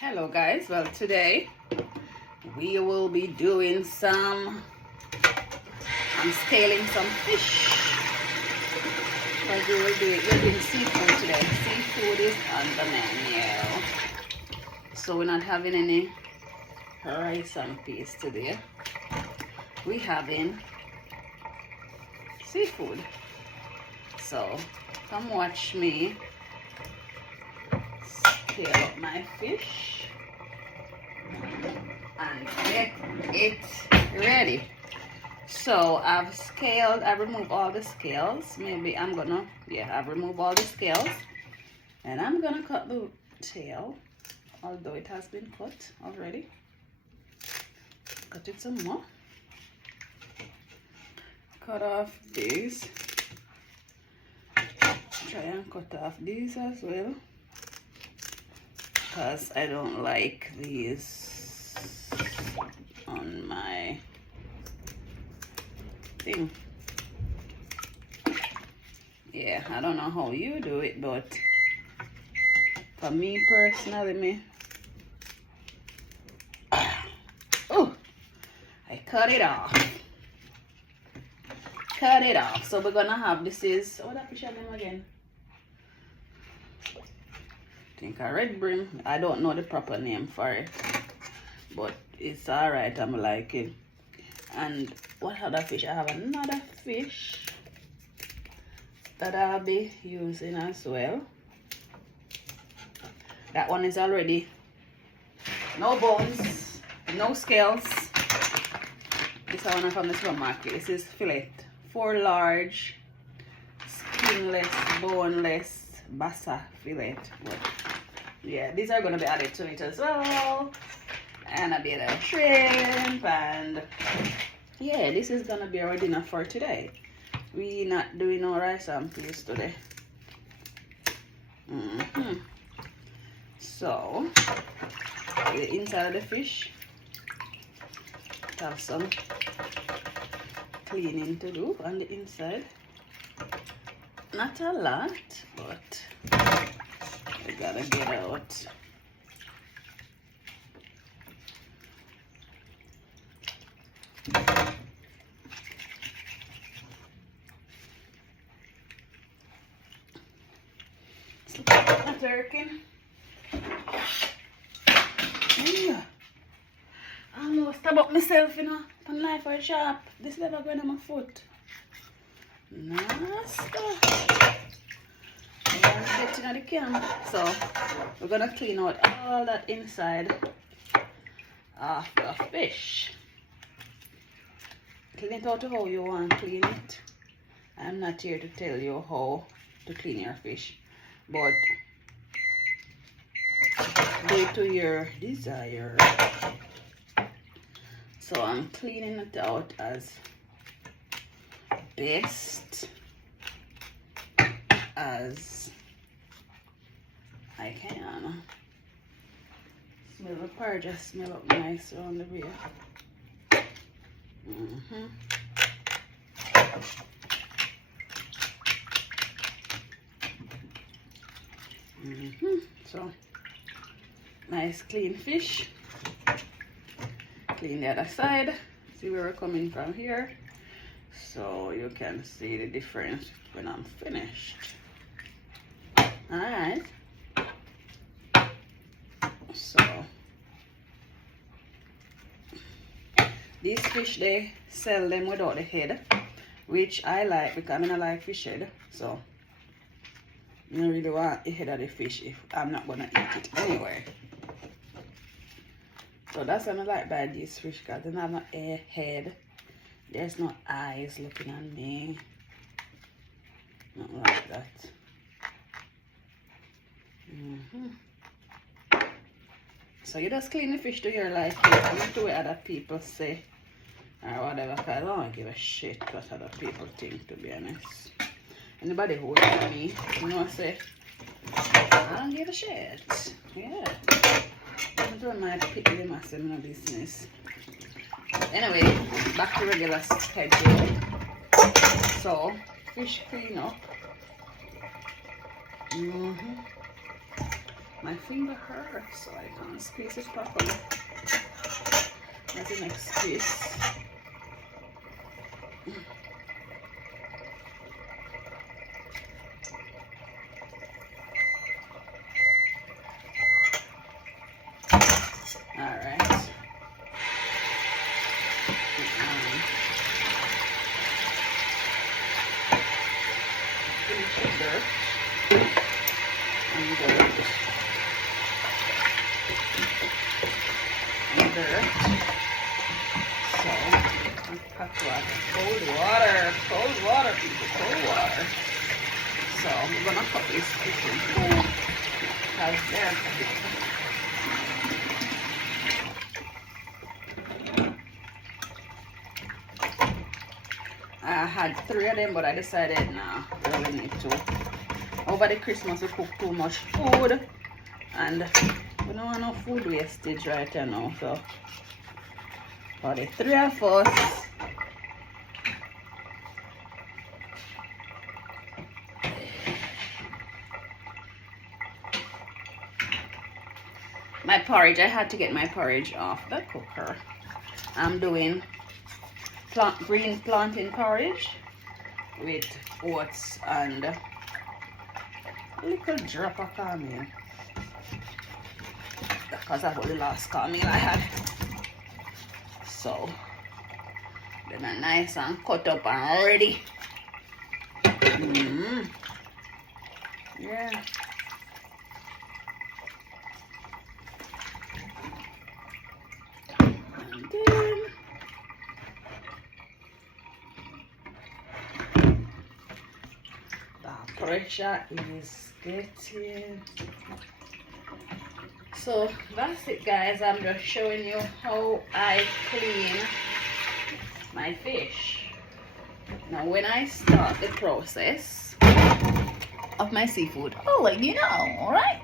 Hello guys, well today we will be doing I'm scaling some fish. But we will do it, we're doing seafood today. Seafood is on the menu. So we're not having any rice and peas today. We're having seafood. So come watch me scale up my fish and get it ready. So I've removed all the scales. I've removed all the scales and I'm gonna cut the tail, although it has been cut already. Cut it some more. Cut off these. Try and cut off these as well, because I don't like these on my thing. Yeah, I don't know how you do it, but for me personally, oh, I cut it off. Cut it off. So we're gonna have what that fish name again? I think a red brim. I don't know the proper name for it, but it's alright. I'm liking. And what other fish? I have another fish that I'll be using as well. That one is already no bones, no scales. This one from the supermarket. This is fillet. 4 large, skinless, boneless bassa fillet. But yeah, these are gonna be added to it as well, and a bit of shrimp, and yeah, this is gonna be our dinner for today. We not doing no rice and peas today. So the inside of the fish have some cleaning to do on the inside. Not a lot, but we gotta get out. A turkey. I almost stab up myself, you know. The knife or sharp. This never going on my foot. Nasty. I'm getting at the camp. So we're gonna clean out all that inside of the fish. Clean it out how you want to clean it. I'm not here to tell you how to clean your fish, but do it to your desire. So I'm cleaning it out as best as I can. Smell the part just smell up nice on the rear. So nice clean fish. Clean the other side. See where we're coming from here, so you can see the difference when I'm finished. Alright, so these fish, they sell them without the head, which I like because I don't like fish head. So I don't really want the head of the fish if I'm not gonna eat it anyway. So that's what I like by these fish, because they don't have no head. There's no eyes looking at me. Not like that. So you just clean the fish to your liking, not to what other people say or whatever, because I don't give a shit what other people think, to be honest. Anybody who works with me, you know, say I don't give a shit. Yeah. I'm doing my pickle massive no business. Anyway, back to regular schedule. So fish clean up. My finger hurts, so I can't squeeze it properly. That's the next squeeze. Alright. Finish dirt. And dirt. And dirt. So, hot water. Cold water, people, cold water. So, we're gonna cut this chicken. Because there. I had 3 of them, but I decided nah, I really need to. Over the Christmas we cook too much food and we don't want no food wastage right now, so for the 3 of us, my porridge, I had to get my porridge off the cooker. I'm doing green plantain porridge with oats and a little drop of cornmeal because that was the last cornmeal I had. So then are nice and cut up and ready. Yeah. And then pressure is getting. So that's it, guys. I'm just showing you how I clean my fish. Now when I start the process of my seafood, oh well, you know, right?